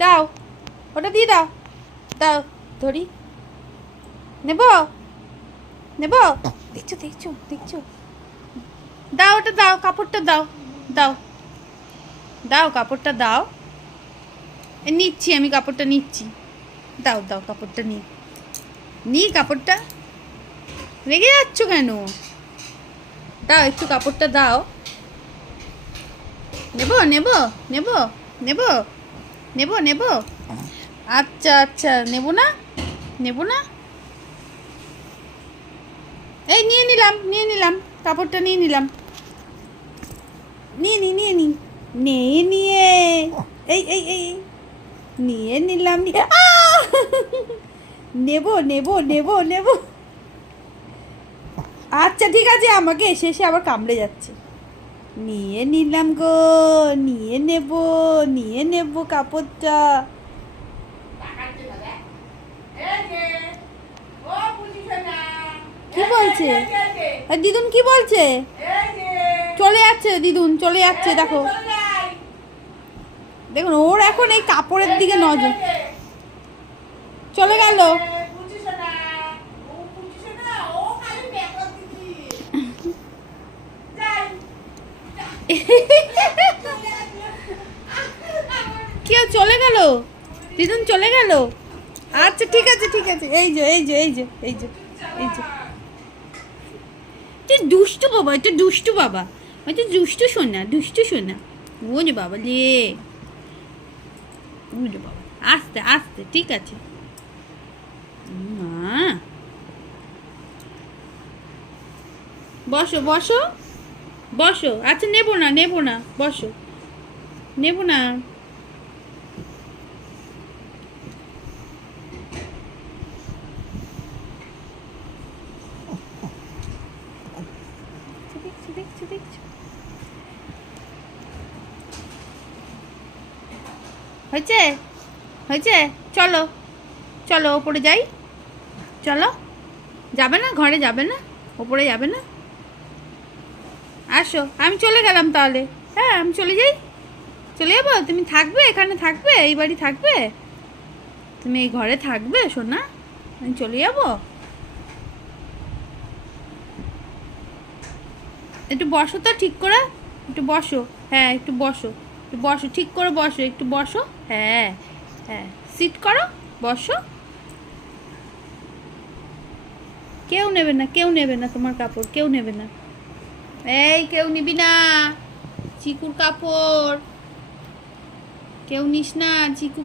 দাও, ওটা দিয়ে দাও, দাও ধরি, নেব নেব, দেখছো দেখছো দেখছো, দাও ওটা দাও, কাপড়টা দাও, দাও দাও কাপড়টা দাও, নিচ্ছি আমি কাপড়টা নিচ্ছি, দাও দাও কাপড়টা নি কাপড়টা, রেগে যাচ্ছ কেন? দাও একটু কাপড়টা দাও, নেব নেব নেব নেব নেব নেব, আচ্ছা আচ্ছা, নেব না, নেব না, এই নিয়ে নিলাম কাপড়টা, নিয়ে নিলাম, নিয়ে নিয়ে এই নিয়ে নিলাম, নেব নেব নেব নেব, আচ্ছা ঠিক আছে, আমাকে এসে এসে আবার কামড়ে যাচ্ছে, নিয়ে নিলাম গো, নিয়ে নেব কাপড়টা, কি বলছে দিদুন, কি বলছে? চলে যাচ্ছে দিদুন, চলে যাচ্ছে, দেখো দেখুন, ওর এখন এই কাপড়ের দিকে নজর, চলে গেল, কি চলে গেল, দিদুন চলে গেল, আচ্ছা ঠিক আছে ঠিক আছে, এই যে এই যে এই যে এই যে এই যে, তুই দুষ্টু বাবা, এটা দুষ্টু বাবা, এটা দুষ্টু শোনা, দুষ্টু শোনা, ওরে বাবা লে, ওরে বাবা, আস্তে আস্তে, ঠিক আছে মা, বসো বসো বসো, আচ্ছা নেবো না, বসো, নেবো না, দেখছো দেখছো দেখছো, হয়েছে হয়েছে, চলো চলো ওপরে যাই, চলো, যাবে না ঘরে, যাবে না ওপরে, যাবে না, আসো, আমি চলে গেলাম তাহলে, হ্যাঁ আমি চলে যাই, চলে যাবো, তুমি থাকবে এখানে, থাকবে এই বাড়ি থাকবে, তুমি এই ঘরে থাকবে সোনা, আমি চলে যাবো, একটু বসো তো ঠিক করে, একটু বসো, হ্যাঁ একটু বসো, একটু বসো ঠিক করে, বসো একটু বসো, হ্যাঁ হ্যাঁ সিট করো, বসো, কেউ নেবে না তোমার কাপড়, কেউ নেবে না, এই কেউ নিবি না, চিকুর কাপড় কেউ নিস না, চিকু